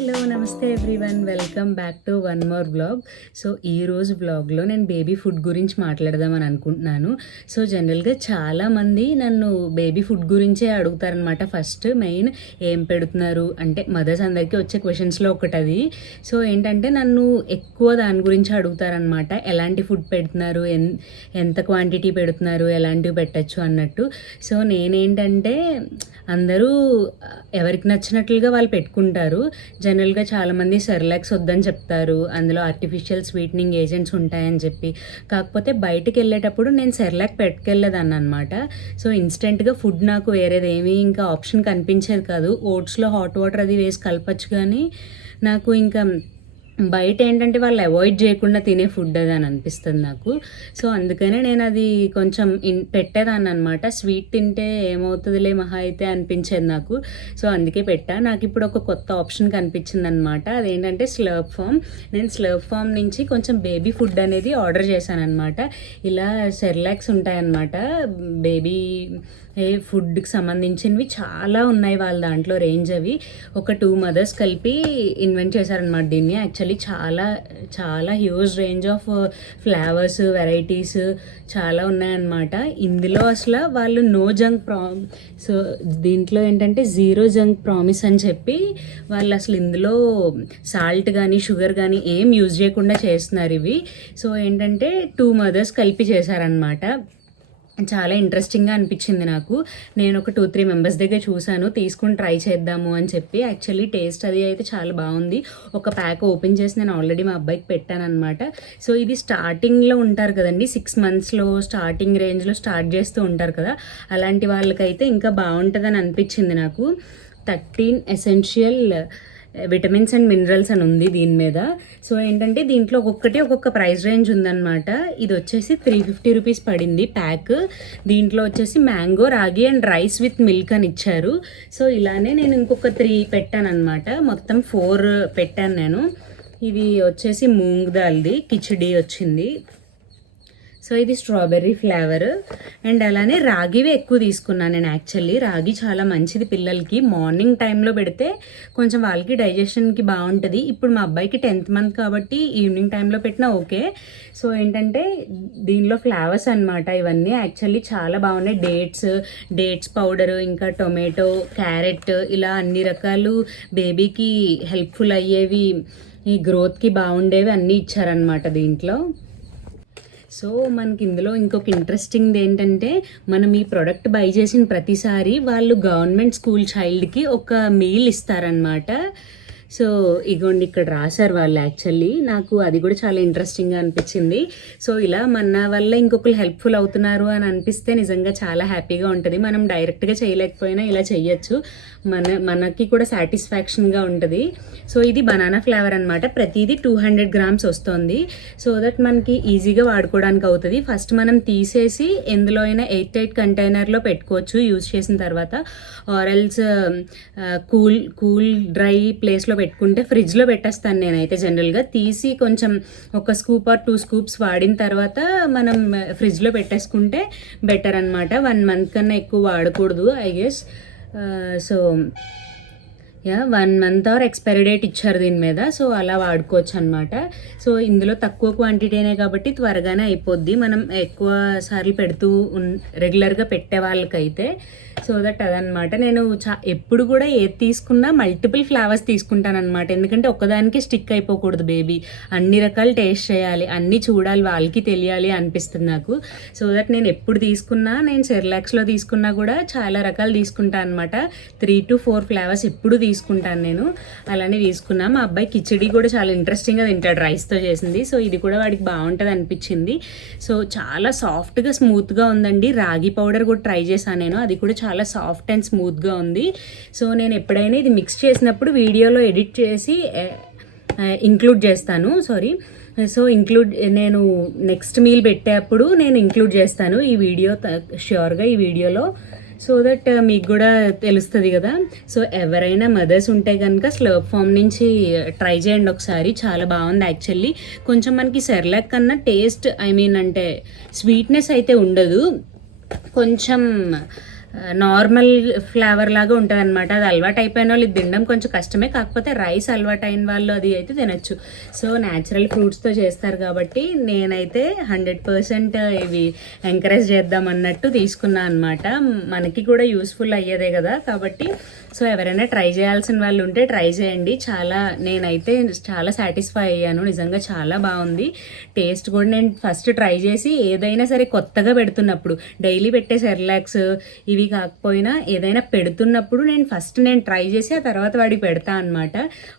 Hello నమస్తే everyone, welcome back to one more vlog. So ఈరోజు వ్లాగ్లో నేను బేబీ ఫుడ్ గురించి మాట్లాడదామని అనుకుంటున్నాను. సో జనరల్గా చాలామంది నన్ను బేబీ ఫుడ్ గురించే అడుగుతారనమాట. ఫస్ట్ మెయిన్ ఏం పెడుతున్నారు అంటే మదర్స్ అందరికీ వచ్చే క్వశ్చన్స్లో ఒకటి అది. సో ఏంటంటే నన్ను ఎక్కువ దాని గురించి అడుగుతారనమాట. ఎలాంటి ఫుడ్ పెడుతున్నారు, ఎంత క్వాంటిటీ పెడుతున్నారు, ఎలాంటివి పెట్టచ్చు అన్నట్టు. సో నేనేంటంటే అందరూ ఎవరికి నచ్చినట్లుగా వాళ్ళు పెట్టుకుంటారు. జనరల్గా చాలామంది సెర్లాక్స్ వద్దని చెప్తారు, అందులో ఆర్టిఫిషియల్ స్వీటనింగ్ ఏజెంట్స్ ఉంటాయని చెప్పి. కాకపోతే బయటికి వెళ్ళేటప్పుడు నేను సెర్లాక్ పెట్టుకెళ్ళేదాన్ని అనమాట. సో ఇన్స్టెంట్గా ఫుడ్ నాకు వేరేది ఏమీ ఇంకా ఆప్షన్ కనిపించేది కాదు. ఓట్స్లో హాట్ వాటర్ అది వేసి కలపచ్చు, కానీ నాకు ఇంకా బయట ఏంటంటే వాళ్ళు అవాయిడ్ చేయకుండా తినే ఫుడ్ అది అని అనిపిస్తుంది నాకు. సో అందుకనే నేను అది కొంచెం పెట్టేదాన్ని అనమాట. స్వీట్ తింటే ఏమవుతుందిలే మహా అయితే అనిపించేది నాకు. సో అందుకే పెట్టా. నాకు ఇప్పుడు ఒక కొత్త ఆప్షన్ కనిపించింది అనమాట. అదేంటంటే స్లర్ప్ ఫామ్. నేను స్లర్ప్ ఫామ్ నుంచి కొంచెం బేబీ ఫుడ్ అనేది ఆర్డర్ చేశాను అనమాట. ఇలా సెర్లాక్స్ ఉంటాయన్నమాట, బేబీ ఫుడ్కి సంబంధించినవి చాలా ఉన్నాయి వాళ్ళ దాంట్లో రేంజ్. అవి ఒక 2 మదర్స్ కలిపి ఇన్వెంట్ చేశారనమాట దీన్ని. యాక్చువల్లీ చాలా చాలా huge range of flavours, varieties చాలా ఉన్నాయన్నమాట. ఇందులో అసలు వాళ్ళు నో జంక్ సో దీంట్లో ఏంటంటే 0 జంక్ ప్రామిస్ అని చెప్పి వాళ్ళు అసలు ఇందులో సాల్ట్ కానీ షుగర్ కానీ ఏం యూజ్ చేయకుండా చేస్తున్నారు ఇవి. సో ఏంటంటే 2 మదర్స్ కలిపి చేశారనమాట. చాలా ఇంట్రెస్టింగ్గా అనిపించింది నాకు. నేను ఒక 2-3 మెంబర్స్ దగ్గర చూశాను, తీసుకుని ట్రై చేద్దాము అని చెప్పి. యాక్చువల్లీ టేస్ట్ అది అయితే చాలా బాగుంది. ఒక ప్యాక్ ఓపెన్ చేసి నేను ఆల్రెడీ మా అబ్బాయికి పెట్టాను అనమాట. సో ఇది స్టార్టింగ్లో ఉంటారు కదండి, 6 మంత్స్లో స్టార్టింగ్ రేంజ్లో స్టార్ట్ చేస్తూ ఉంటారు కదా, అలాంటి వాళ్ళకైతే ఇంకా బాగుంటుందని అనిపించింది నాకు. 13 ఎసెన్షియల్ విటమిన్స్ అండ్ మినరల్స్ అని ఉంది దీని మీద. సో ఏంటంటే దీంట్లో ఒక్కొక్క ప్రైస్ రేంజ్ ఉందన్నమాట. ఇది వచ్చేసి 350 రూపీస్ పడింది ప్యాక్. దీంట్లో వచ్చేసి మ్యాంగో, రాగి అండ్ రైస్ విత్ మిల్క్ అని ఇచ్చారు. సో ఇలానే నేను ఇంకొక 3 పెట్టాను అనమాట. మొత్తం 4 పెట్టాను నేను. ఇది వచ్చేసి మూంగ్ దాల్ది కిచిడి వచ్చింది. సో ఇది స్ట్రాబెర్రీ ఫ్లేవర్. అండ్ అలానే రాగివే ఎక్కువ తీసుకున్నాను నేను. యాక్చువల్లీ రాగి చాలా మంచిది పిల్లలకి. మార్నింగ్ టైంలో పెడితే కొంచెం వాళ్ళకి డైజెషన్కి బాగుంటుంది. ఇప్పుడు మా అబ్బాయికి 10th మంత్ కాబట్టి ఈవినింగ్ టైంలో పెట్టినా ఓకే. సో ఏంటంటే దీనిలో ఫ్లేవర్స్ అనమాట ఇవన్నీ. యాక్చువల్లీ చాలా బాగున్నాయి. డేట్స్ పౌడరు, ఇంకా టొమాటో, క్యారెట్, ఇలా అన్ని రకాలు బేబీకి హెల్ప్ఫుల్ అయ్యేవి, ఈ గ్రోత్కి బాగుండేవి అన్నీ ఇచ్చారనమాట దీంట్లో. సో మనకి ఇందులో ఇంకొక ఇంట్రెస్టింగ్ ఏంటంటే, మనం ఈ ప్రోడక్ట్ బై చేసిన ప్రతిసారి వాళ్ళు గవర్నమెంట్ స్కూల్ చైల్డ్కి ఒక మీల్ ఇస్తారనమాట. సో ఇగోండి ఇక్కడ రాశారు వాళ్ళు. యాక్చువల్లీ నాకు అది కూడా చాలా ఇంట్రెస్టింగ్గా అనిపించింది. సో ఇలా మన వల్ల ఇంకొకరు హెల్ప్ఫుల్ అవుతున్నారు అని అనిపిస్తే నిజంగా చాలా హ్యాపీగా ఉంటుంది. మనం డైరెక్ట్గా చేయలేకపోయినా ఇలా చెయ్యొచ్చు, మనకి కూడా సాటిస్ఫాక్షన్గా ఉంటుంది. సో ఇది బనానా ఫ్లేవర్ అనమాట. ప్రతిదీ 200 గ్రామ్స్ వస్తుంది. సో దట్ మనకి ఈజీగా వాడుకోవడానికి అవుతుంది. ఫస్ట్ మనం తీసేసి ఎందులో అయినా 8 కంటైనర్లో పెట్టుకోవచ్చు యూజ్ చేసిన తర్వాత. ఆరెల్స్ కూల్ డ్రై ప్లేస్లో పెట్టుకుంటే, ఫ్రిడ్జ్లో పెట్టేస్తాను నేనైతే జనరల్గా. తీసి కొంచెం ఒక స్కూప్ ఆర్ 2 స్కూప్స్ వాడిన తర్వాత మనం ఫ్రిడ్జ్లో పెట్టేసుకుంటే బెటర్ అనమాట. 1 మంత్ కన్నా ఎక్కువ వాడకూడదు I guess. So 1 month or expiry date ఇచ్చారు దీని మీద. సో అలా వాడుకోవచ్చు అనమాట. సో ఇందులో తక్కువ క్వాంటిటీనే కాబట్టి త్వరగానే అయిపోద్ది, మనం ఎక్కువ సార్లు పెడుతూ రెగ్యులర్గా పెట్టే వాళ్ళకైతే. సో దట్ అదనమాట. నేను ఎప్పుడు కూడా ఏది తీసుకున్నా మల్టిపుల్ ఫ్లేవర్స్ తీసుకుంటానమాట. ఎందుకంటే ఒకదానికి స్టిక్ అయిపోకూడదు బేబీ. అన్ని రకాలు టేస్ట్ చేయాలి, అన్నీ చూడాలి, వాళ్ళకి తెలియాలి అనిపిస్తుంది నాకు. సో దట్ నేను ఎప్పుడు తీసుకున్నా, నేను సెర్లాక్స్లో తీసుకున్నా కూడా చాలా రకాలు తీసుకుంటాను అనమాట. 3 to 4 ఫ్లేవర్స్ ఎప్పుడు తీసుకుంటాను నేను. అలానే తీసుకున్నా. మా అబ్బాయి కిచిడి కూడా చాలా ఇంట్రెస్టింగ్గా తింటాడు, రైస్తో చేసింది. సో ఇది కూడా వాడికి బాగుంటుంది అనిపించింది. సో చాలా సాఫ్ట్గా స్మూత్గా ఉందండి. రాగి పౌడర్ కూడా ట్రై చేశాను నేను, అది కూడా చాలా సాఫ్ట్ అండ్ స్మూత్గా ఉంది. సో నేను ఎప్పుడైనా ఇది మిక్స్ చేసినప్పుడు వీడియోలో ఎడిట్ చేసి ఇంక్లూడ్ చేస్తాను. సో నేను నెక్స్ట్ మీల్ పెట్టేటప్పుడు నేను ఇంక్లూడ్ చేస్తాను ఈ వీడియో, ష్యూర్గా ఈ వీడియోలో. సో దట్ మీకు కూడా తెలుస్తుంది కదా. సో ఎవరైనా మదర్స్ ఉంటే కనుక స్లర్ప్ ఫామ్ నుంచి ట్రై చేయండి ఒకసారి, చాలా బాగుంది. యాక్చువల్లీ కొంచెం మనకి సెర్లాక్ కన్నా టేస్ట్ అంటే స్వీట్నెస్ అయితే ఉండదు, కొంచెం నార్మల్ ఫ్లేవర్ లాగా ఉంటుంది అనమాట. అది అలవాటు అయిపోయిన వాళ్ళు ఇది తినడం కొంచెం కష్టమే, కాకపోతే రైస్ అలవాటు అయిన వాళ్ళు అది అయితే తినచ్చు. సో న్యాచురల్ ఫ్రూట్స్తో చేస్తారు కాబట్టి నేనైతే 100% ఇవి ఎంకరేజ్ చేద్దాం అన్నట్టు తీసుకున్నా అనమాట. మనకి కూడా యూస్ఫుల్ అయ్యేదే కదా కాబట్టి. సో ఎవరైనా ట్రై చేయాల్సిన వాళ్ళు ఉంటే ట్రై చేయండి. నేనైతే చాలా సాటిస్ఫై అయ్యాను, నిజంగా చాలా బాగుంది. టేస్ట్ కూడా నేను ఫస్ట్ ట్రై చేసి ఏదైనా సరే కొత్తగా పెడుతున్నప్పుడు, డైలీ పెట్టే సెర్లాక్స్ ఇవి కాకపోయినా ఏదైనా పెడుతున్నప్పుడు నేను ట్రై చేసి ఆ తర్వాత వాడికి పెడతా అనమాట.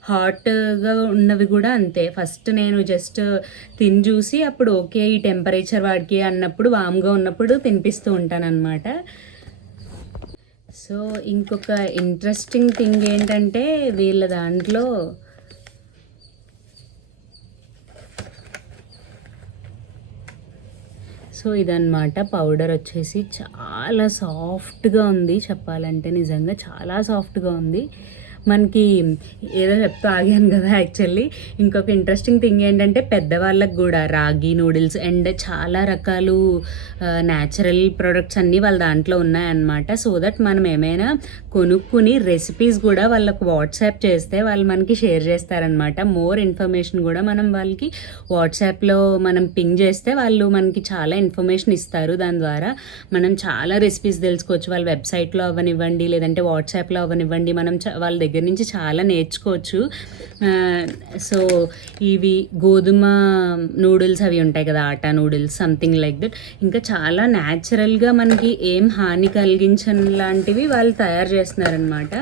హాట్గా ఉన్నవి కూడా అంతే, ఫస్ట్ నేను జస్ట్ తిని చూసి అప్పుడు ఓకే ఈ టెంపరేచర్ వాడికి అన్నప్పుడు వామ్గా ఉన్నప్పుడు తినిపిస్తూ ఉంటాను అనమాట. సో ఇంకొక ఇంట్రెస్టింగ్ థింగ్ ఏంటంటే వీళ్ళ దాంట్లో సో ఇదన్నమాట పౌడర్ వచ్చేసి చాలా సాఫ్ట్గా ఉంది, చెప్పాలంటే నిజంగా చాలా సాఫ్ట్గా ఉంది. మనకి ఏదో చెప్తూ ఆగాను కదా యాక్చువల్లీ. ఇంకొక ఇంట్రెస్టింగ్ థింగ్ ఏంటంటే పెద్దవాళ్ళకి కూడా రాగి నూడిల్స్ అండ్ చాలా రకాలు న్యాచురల్ ప్రొడక్ట్స్ అన్నీ వాళ్ళ దాంట్లో ఉన్నాయన్నమాట. సో దట్ మనం ఏమైనా కొనుక్కుని రెసిపీస్ కూడా వాళ్ళకు వాట్సాప్ చేస్తే వాళ్ళు మనకి షేర్ చేస్తారనమాట. మోర్ ఇన్ఫర్మేషన్ కూడా మనం వాళ్ళకి వాట్సాప్లో మనం పింగ్ చేస్తే వాళ్ళు మనకి చాలా ఇన్ఫర్మేషన్ ఇస్తారు. దాని ద్వారా మనం చాలా రెసిపీస్ తెలుసుకోవచ్చు. వాళ్ళ వెబ్సైట్లో అవ్వనివ్వండి, లేదంటే వాట్సాప్లో అవ్వనివ్వండి, మనం వాళ్ళ దగ్గర నుంచి చాలా నేర్చుకోవచ్చు. సో ఇవి గోధుమ నూడిల్స్ అవి ఉంటాయి కదా, ఆటా నూడిల్స్ సంథింగ్ లైక్ దట్, ఇంకా చాలా న్యాచురల్గా మనకి ఏం హాని కలిగించని లాంటివి వాళ్ళు తయారు చేస్తున్నారనమాట.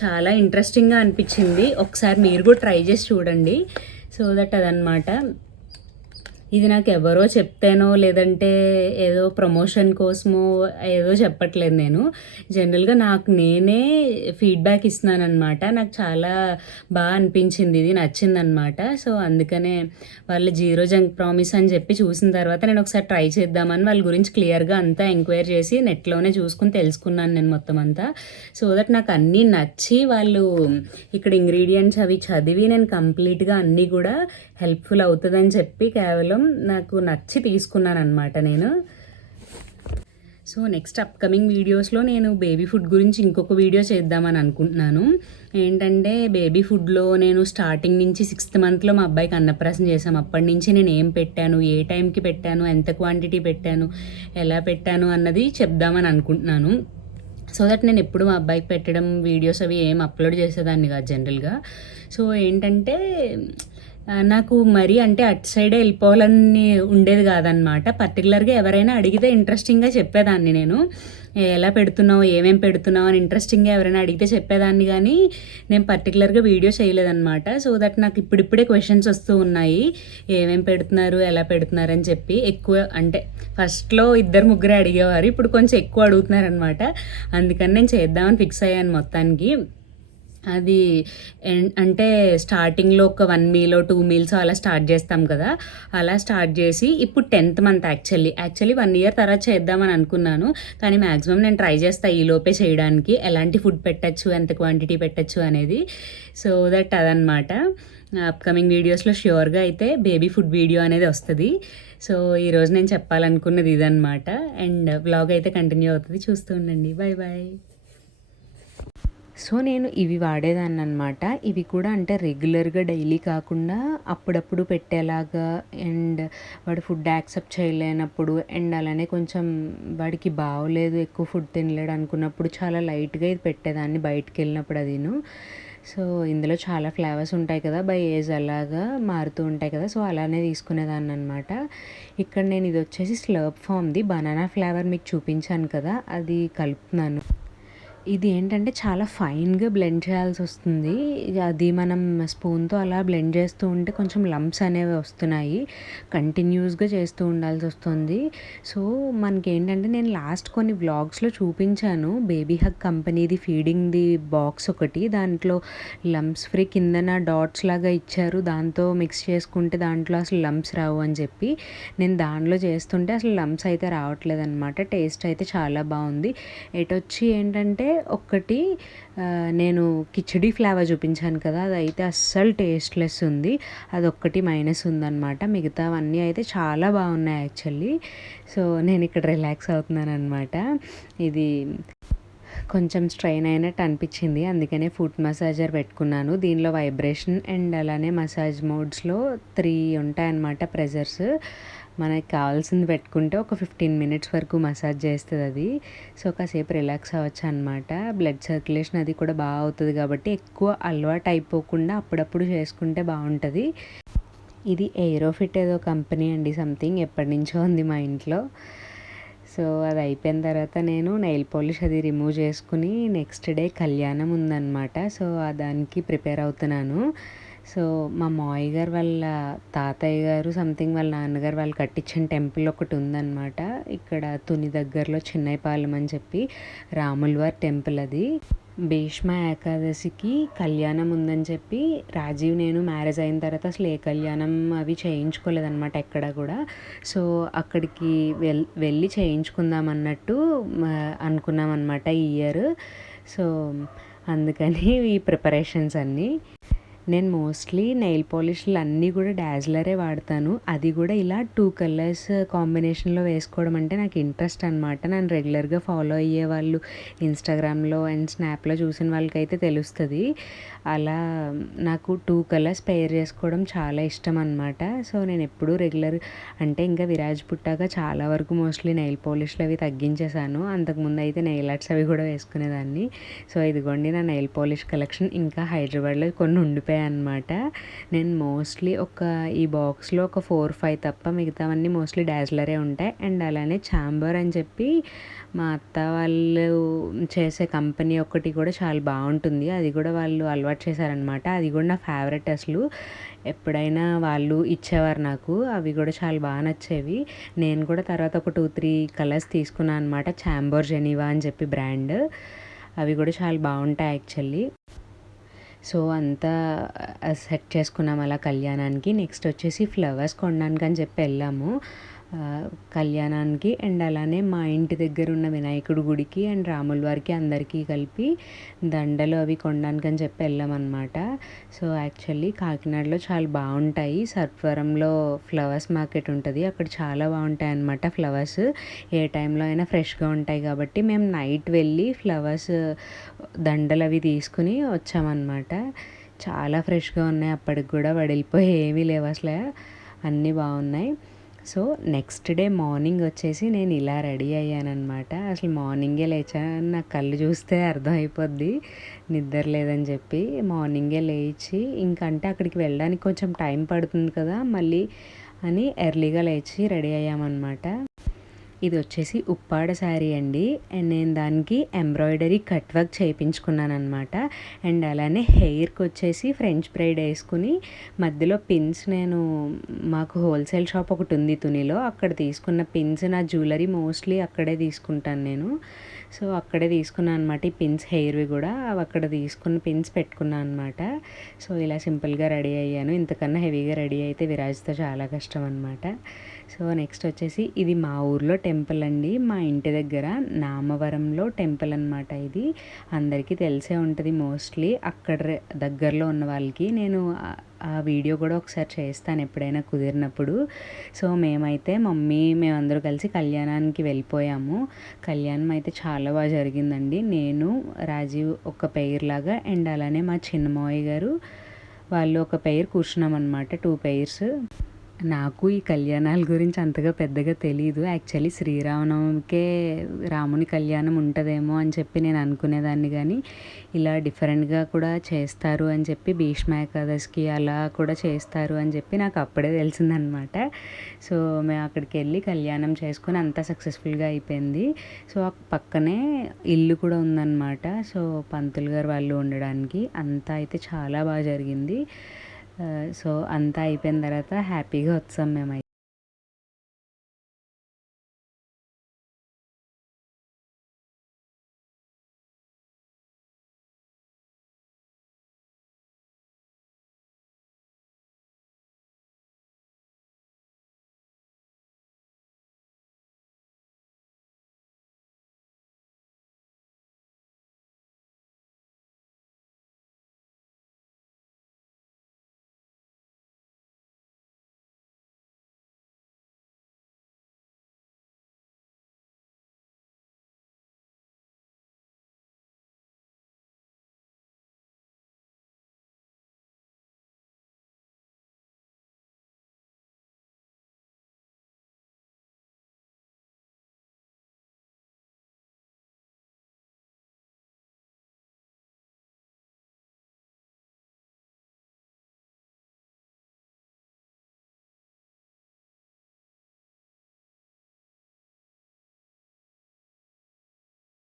చాలా ఇంట్రెస్టింగ్గా అనిపించింది. ఒకసారి మీరు కూడా ట్రై చేసి చూడండి. సో దట్ అదనమాట. ఇది నాకు ఎవరో చెప్తేనో లేదంటే ఏదో ప్రమోషన్ కోసమో ఏదో చెప్పట్లేదు, నేను జనరల్గా నాకు నేనే ఫీడ్బ్యాక్ ఇస్తున్నాను అనమాట. నాకు చాలా బాగా అనిపించింది, ఇది నచ్చిందనమాట. సో అందుకనే వాళ్ళు జీరో జంక్ ప్రామిస్ అని చెప్పి చూసిన తర్వాత నేను ఒకసారి ట్రై చేద్దామని వాళ్ళ గురించి క్లియర్గా అంతా ఎంక్వైరీ చేసి నెట్లోనే చూసుకుని తెలుసుకున్నాను నేను మొత్తం అంతా. సో దట్ నాకు అన్నీ నచ్చి వాళ్ళు ఇక్కడ ఇంగ్రీడియంట్స్ అవి చదివి నేను కంప్లీట్గా అన్నీ కూడా హెల్ప్ఫుల్ అవుతుందని చెప్పి కేవలం నాకు నచ్చి తీసుకున్నాను అనమాట నేను. సో నెక్స్ట్ అప్కమింగ్ వీడియోస్లో నేను బేబీ ఫుడ్ గురించి ఇంకొక వీడియో చేద్దామని అనుకుంటున్నాను. ఏంటంటే బేబీ ఫుడ్లో నేను స్టార్టింగ్ నుంచి 6th మంత్లో మా అబ్బాయికి అన్నప్రాసన చేశాం. అప్పటి నుంచి నేను ఏం పెట్టాను, ఏ టైంకి పెట్టాను, ఎంత క్వాంటిటీ పెట్టాను, ఎలా పెట్టాను అన్నది చెప్దామని అనుకుంటున్నాను. సో దట్ నేను ఎప్పుడు మా అబ్బాయికి పెట్టడం వీడియోస్ అవి ఏం అప్లోడ్ చేసేదాన్ని కాదు జనరల్గా. సో ఏంటంటే నాకు మరీ అంటే అటు సైడే వెళ్ళిపోవాలని ఉండేది కాదనమాట. పర్టికులర్గా ఎవరైనా అడిగితే ఇంట్రెస్టింగ్గా చెప్పేదాన్ని నేను, ఎలా పెడుతున్నావు, ఏమేమి పెడుతున్నావు అని ఇంట్రెస్టింగ్గా ఎవరైనా అడిగితే చెప్పేదాన్ని, కానీ నేను పర్టికులర్గా వీడియో చేయలేదన్నమాట. సో దట్ నాకు ఇప్పుడిప్పుడే క్వశ్చన్స్ వస్తూ ఉన్నాయి, ఏమేమి పెడుతున్నారు, ఎలా పెడుతున్నారు అని చెప్పి. ఎక్కువ అంటే ఫస్ట్లో 2-3 అడిగేవారు, ఇప్పుడు కొంచెం ఎక్కువ అడుగుతున్నారనమాట. అందుకని నేను చేద్దామని ఫిక్స్ అయ్యాను మొత్తానికి. అది అంటే స్టార్టింగ్లో ఒక 1 మీల్ 2 మీల్స్ అలా స్టార్ట్ చేస్తాం కదా, అలా స్టార్ట్ చేసి ఇప్పుడు 10th మంత్ యాక్చువల్లీ 1 ఇయర్ తర్వాత చేద్దామని అనుకున్నాను. కానీ మ్యాక్సిమం నేను ట్రై చేస్తాను ఈలోపే చేయడానికి, ఎలాంటి ఫుడ్ పెట్టచ్చు, ఎంత క్వాంటిటీ పెట్టచ్చు అనేది. సో దట్ అదనమాట. అప్కమింగ్ వీడియోస్లో ష్యూర్గా అయితే బేబీ ఫుడ్ వీడియో అనేది వస్తుంది. సో ఈరోజు నేను చెప్పాలనుకున్నది ఇదనమాట. అండ్ వ్లాగ్ అయితే కంటిన్యూ అవుతుంది, చూస్తూ ఉండండి. Bye bye. సో నేను ఇవి వాడేదాన్ని అనమాట. ఇవి కూడా అంటే రెగ్యులర్గా డైలీ కాకుండా అప్పుడప్పుడు పెట్టేలాగా, అండ్ వాడు ఫుడ్ యాక్సెప్ట్ చేయలేనప్పుడు, అండ్ అలానే కొంచెం వాడికి బాగోలేదు, ఎక్కువ ఫుడ్ తినలేడు అనుకున్నప్పుడు చాలా లైట్గా ఇది పెట్టేదాన్ని బయటికి వెళ్ళినప్పుడు అదిను. సో ఇందులో చాలా ఫ్లేవర్స్ ఉంటాయి కదా, బై ఏజ్ అలాగా మారుతూ ఉంటాయి కదా, సో అలానే తీసుకునేదాన్ని అనమాట. ఇక్కడ నేను ఇది వచ్చేసి స్లర్ప్ ఫామ్ది బనానా ఫ్లేవర్ మీకు చూపించాను కదా, అది కలుపుతున్నాను. ఇది ఏంటంటే చాలా ఫైన్గా బ్లెండ్ చేయాల్సి వస్తుంది. అది మనం స్పూన్తో అలా బ్లెండ్ చేస్తూ ఉంటే కొంచెం లంప్స్ అనేవి వస్తున్నాయి, కంటిన్యూస్గా చేస్తూ ఉండాల్సి వస్తుంది. సో మనకి ఏంటంటే నేను లాస్ట్ కొన్ని వ్లాగ్స్లో చూపించాను, బేబీ హగ్ కంపెనీది ఫీడింగ్ది బాక్స్ ఒకటి, దాంట్లో లంప్స్ ఫ్రీ కిందన డాట్స్ లాగా ఇచ్చారు, దాంతో మిక్స్ చేసుకుంటే దాంట్లో అసలు లంప్స్ రావు అని చెప్పి నేను దానిలో చేస్తుంటే అసలు లంప్స్ అయితే రావట్లేదు అనమాట. టేస్ట్ అయితే చాలా బాగుంది. ఎటొచ్చి ఏంటంటే ఒక్కటి నేను కిచడీ ఫ్లేవర్ చూపించాను కదా, అదైతే అస్సలు టేస్ట్లెస్ ఉంది. అదొక్కటి మైనస్ ఉందన్నమాట. మిగతావన్నీ అయితే చాలా బాగున్నాయి యాక్చువల్లీ. సో నేను ఇక్కడ రిలాక్స్ అవుతున్నాను అనమాట. ఇది కొంచెం స్ట్రెయిన్ అయినట్టు అనిపించింది, అందుకనే ఫుట్ మసాజర్ పెట్టుకున్నాను. దీనిలో వైబ్రేషన్ అండ్ అలానే మసాజ్ మోడ్స్లో 3 ఉంటాయన్నమాట ప్రెజర్స్. మనకి కావాల్సింది పెట్టుకుంటే ఒక 15 మినిట్స్ వరకు మసాజ్ చేస్తుంది అది. సో కాసేపు రిలాక్స్ అవ్వచ్చు అనమాట. బ్లడ్ సర్క్యులేషన్ అది కూడా బాగా అవుతుంది కాబట్టి ఎక్కువ అలవాటు అయిపోకుండా అప్పుడప్పుడు చేసుకుంటే బాగుంటుంది. ఇది ఏరోఫిట్ ఏదో కంపెనీ అండి, సంథింగ్ ఎప్పటి నుంచో ఉంది మా ఇంట్లో. సో అది అయిపోయిన తర్వాత నేను నెయిల్ పాలిష్ అది రిమూవ్ చేసుకుని నెక్స్ట్ డే కళ్యాణం ఉందన్నమాట. సో దానికి ప్రిపేర్ అవుతున్నాను. సో మా మావయ్య గారు వాళ్ళ తాతయ్య గారు సంథింగ్ వాళ్ళ నాన్నగారు వాళ్ళు కట్టించిన టెంపుల్ ఒకటి ఉందన్నమాట ఇక్కడ తుని దగ్గరలో, చిన్నైపాలెం అని చెప్పి రాములవారి టెంపుల్ అది. భీష్మ ఏకాదశికి కళ్యాణం ఉందని చెప్పి రాజీవ్ నేను మ్యారేజ్ అయిన తర్వాత అసలు ఏ కళ్యాణం అవి చేయించుకోలేదన్నమాట ఎక్కడ కూడా. సో అక్కడికి వెళ్ళి చేయించుకుందాం అన్నట్టు అనుకున్నాం అనమాట ఈ ఇయర్. సో అందుకని ఈ ప్రిపరేషన్స్ అన్నీ. నేను మోస్ట్లీ నెయిల్ పాలిష్లు అన్నీ కూడా డాజ్లరే వాడతాను. అది కూడా ఇలా 2 కలర్స్ కాంబినేషన్లో వేసుకోవడం అంటే నాకు ఇంట్రెస్ట్ అనమాట. నన్ను రెగ్యులర్గా ఫాలో అయ్యే వాళ్ళు ఇన్స్టాగ్రామ్లో అండ్ స్నాప్లో చూసిన వాళ్ళకైతే తెలుస్తుంది. అలా నాకు 2 కలర్స్ పెయిర్ చేసుకోవడం చాలా ఇష్టం అనమాట. సో నేను ఎప్పుడూ రెగ్యులర్ అంటే ఇంకా విరాజ్ పుట్టాక చాలా వరకు మోస్ట్లీ నెయిల్ పాలిష్లు అవి తగ్గించేశాను. అంతకుముందు అయితే నెయిల్ ఆర్ట్స్ అవి కూడా వేసుకునేదాన్ని. సో ఇదిగోండి నా నెయిల్ పాలిష్ కలెక్షన్. ఇంకా హైదరాబాద్లో కొన్ని ఉండిపోయాయి అనమాట. నేను మోస్ట్లీ ఈ బాక్స్లో ఒక 4-5 తప్ప మిగతావన్నీ మోస్ట్లీ డాజ్లరే ఉంటాయి. అండ్ అలానే ఛాంబర్ అని చెప్పి మా అత్త వాళ్ళు చేసే కంపెనీ ఒకటి కూడా చాలా బాగుంటుంది. అది కూడా వాళ్ళు అలవాటు చేశారనమాట. అది కూడా నా ఫేవరెట్ అసలు. ఎప్పుడైనా వాళ్ళు ఇచ్చేవారు నాకు. అవి కూడా చాలా బాగా నచ్చేవి. నేను కూడా తర్వాత ఒక 2-3 కలర్స్ తీసుకున్నాను అనమాట. ఛాంబర్ జెనీవా అని చెప్పి బ్రాండ్. అవి కూడా చాలా బాగుంటాయి యాక్చువల్లీ. సో అంతా సెట్ చేసుకున్నాం అలా కళ్యాణానికి. నెక్స్ట్ వచ్చేసి ఫ్లవర్స్ కొనడానికి అని చెప్పి వెళ్ళాము కళ్యాణానికి. అండ్ అలానే మా ఇంటి దగ్గర ఉన్న వినాయకుడి గుడికి అండ్ రాముల వారికి అందరికీ కలిపి దండలు అవి కొనడానికి అని చెప్పి వెళ్ళామన్నమాట. సో యాక్చువల్లీ కాకినాడలో చాలా బాగుంటాయి. సర్పవరంలో ఫ్లవర్స్ మార్కెట్ ఉంటుంది, అక్కడ చాలా బాగుంటాయి అన్నమాట ఫ్లవర్స్. ఏ టైంలో అయినా ఫ్రెష్గా ఉంటాయి కాబట్టి మేము నైట్ వెళ్ళి ఫ్లవర్స్ దండలు అవి తీసుకుని వచ్చామన్నమాట. చాలా ఫ్రెష్గా ఉన్నాయి, అప్పటికి కూడా వడిలిపోయి ఏమీ లేవు అసలు, అన్నీ బాగున్నాయి. సో నెక్స్ట్ డే మార్నింగ్ వచ్చేసి నేను ఇలా రెడీ అయ్యానమాట. అసలు మార్నింగే లేచాను, నా కళ్ళు చూస్తే అర్థమైపోద్ది నిద్ర లేదని చెప్పి. మార్నింగే లేచి ఇంకంటే అక్కడికి వెళ్ళడానికి కొంచెం టైం పడుతుంది కదా మళ్ళీ అని ఎర్లీగా లేచి రెడీ అయ్యామన్నమాట. ఇది వచ్చేసి ఉప్పాడ శారీ అండి. అండ్ నేను దానికి ఎంబ్రాయిడరీ కట్ వర్క్ చేయించుకున్నాను అనమాట. అండ్ అలానే హెయిర్కి వచ్చేసి ఫ్రెంచ్ బ్రైడ్ వేసుకుని మధ్యలో పిన్స్, నేను మాకు హోల్సేల్ షాప్ ఒకటి ఉంది తునిలో, అక్కడ తీసుకున్న పిన్స్, నా జ్యువెలరీ మోస్ట్లీ అక్కడే తీసుకుంటాను నేను. సో అక్కడే తీసుకున్నాను అనమాట ఈ పిన్స్, హెయిర్వి కూడా అవి అక్కడ తీసుకున్న పిన్స్ పెట్టుకున్నాను అనమాట. సో ఇలా సింపుల్గా రెడీ అయ్యాను. ఇంతకన్నా హెవీగా రెడీ అయితే విరాజ్తో చాలా కష్టం అనమాట. సో నెక్స్ట్ వచ్చేసి ఇది మా ఊర్లో టెంపుల్ అండి, మా ఇంటి దగ్గర నామవరంలో టెంపుల్ అనమాట. ఇది అందరికీ తెలిసే ఉంటుంది మోస్ట్లీ అక్కడ దగ్గరలో ఉన్న వాళ్ళకి. నేను ఆ వీడియో కూడా ఒకసారి చేస్తాను ఎప్పుడైనా కుదిరినప్పుడు. సో మేమైతే మేమందరూ కలిసి కళ్యాణానికి వెళ్ళిపోయాము. కళ్యాణం అయితే చాలా బాగా జరిగిందండి. నేను రాజీవ్ ఒక పెయిర్ లాగా అండ్ అలానే మా చిన్నమావయ్య గారు వాళ్ళు ఒక పెయిర్ కూర్చున్నాం అనమాట, 2 పెయిర్స్. నాకు ఈ కళ్యాణాల గురించి అంతగా పెద్దగా తెలీదు. యాక్చువల్లీ శ్రీరామనవమికే రాముని కళ్యాణం ఉంటుందేమో అని చెప్పి నేను అనుకునేదాన్ని, కానీ ఇలా డిఫరెంట్గా కూడా చేస్తారు అని చెప్పి, భీష్మ ఏకాదశికి అలా కూడా చేస్తారు అని చెప్పి నాకు అప్పుడే తెలిసిందనమాట. సో మేము అక్కడికి వెళ్ళి కళ్యాణం చేసుకొని అంతా సక్సెస్ఫుల్గా అయిపోయింది. సో పక్కనే ఇల్లు కూడా ఉందన్నమాట. సో పంతులు గారు వాళ్ళు ఉండడానికి అంతా అయితే చాలా బాగా జరిగింది. సో అంతా అయిపోయిన తర్వాత హ్యాపీగా వచ్చాం మేము.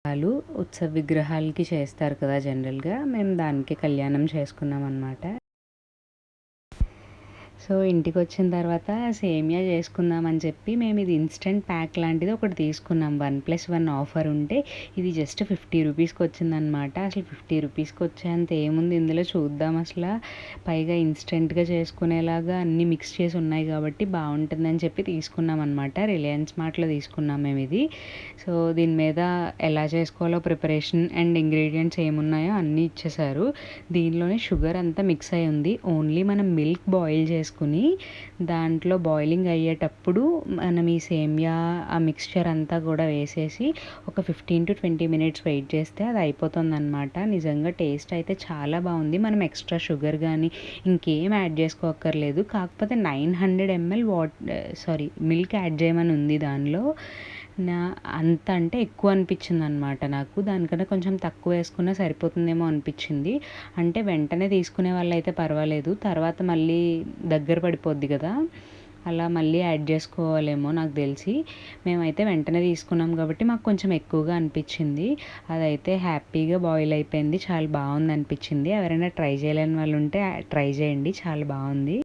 వాళ్ళు ఉత్సవ విగ్రహాలకి చేస్తారు కదా జనరల్గా, మేము దానికి కళ్యాణం చేసుకున్నాం అనమాట. సో ఇంటికి వచ్చిన తర్వాత సేమియా చేసుకుందామని చెప్పి మేము ఇది ఇన్స్టెంట్ ప్యాక్ లాంటిది ఒకటి తీసుకున్నాం. 1+1 ఆఫర్ ఉంటే ఇది జస్ట్ 50 రూపీస్కి వచ్చిందనమాట. అసలు 50 రూపీస్కి వచ్చేంత ఏముంది ఇందులో, చూద్దాం అసలు. పైగా ఇన్స్టెంట్గా చేసుకునేలాగా అన్నీ మిక్స్ చేసి ఉన్నాయి కాబట్టి బాగుంటుందని చెప్పి తీసుకున్నాం అనమాట. రిలయన్స్ మార్ట్లో తీసుకున్నాం మేము ఇది. సో దీని మీద ఎలా చేసుకోవాలో ప్రిపరేషన్ అండ్ ఇంగ్రీడియంట్స్ ఏమున్నాయో అన్నీ ఇచ్చేసారు. దీనిలోనే షుగర్ అంతా మిక్స్ అయి ఉంది. ఓన్లీ మనం మిల్క్ బాయిల్ చేసుకుని దాంట్లో బాయిలింగ్ అయ్యేటప్పుడు మనం ఈ సేమియా ఆ మిక్స్చర్ అంతా కూడా వేసేసి ఒక 15 to 20 మినిట్స్ వెయిట్ చేస్తే అది అయిపోతుందన్నమాట. నిజంగా టేస్ట్ అయితే చాలా బాగుంది. మనం ఎక్స్ట్రా షుగర్ కానీ ఇంకేం యాడ్ చేసుకోక్కర్లేదు. కాకపోతే 900 ml మిల్క్ యాడ్ చేయమని ఉంది దానిలో. అంత అంటే ఎక్కువ అనిపించింది అనమాట నాకు. దానికన్నా కొంచెం తక్కువ వేసుకున్నా సరిపోతుందేమో అనిపించింది. అంటే వెంటనే తీసుకునే వాళ్ళు అయితే పర్వాలేదు, తర్వాత మళ్ళీ దగ్గర పడిపోద్ది కదా, అలా మళ్ళీ యాడ్ చేసుకోవాలేమో నాకు తెలిసి. మేమైతే వెంటనే తీసుకున్నాం కాబట్టి మాకు కొంచెం ఎక్కువగా అనిపించింది. అదైతే హ్యాపీగా బాయిల్ అయిపోయింది, చాలా బాగుంది అనిపించింది. ఎవరైనా ట్రై చేయలేని వాళ్ళు ఉంటే ట్రై చేయండి, చాలా బాగుంది.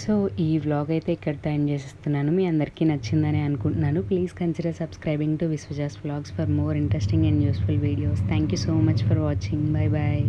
సో ఈ వ్లాగ్ అయితే ఇక్కడితో ఎండ్ చేసేస్తున్నాను. మీ అందరికీ నచ్చిందని అనుకుంటున్నాను. Please consider subscribing to Vishwaja's vlogs for more interesting and useful videos. Thank you so much for watching. Bye bye.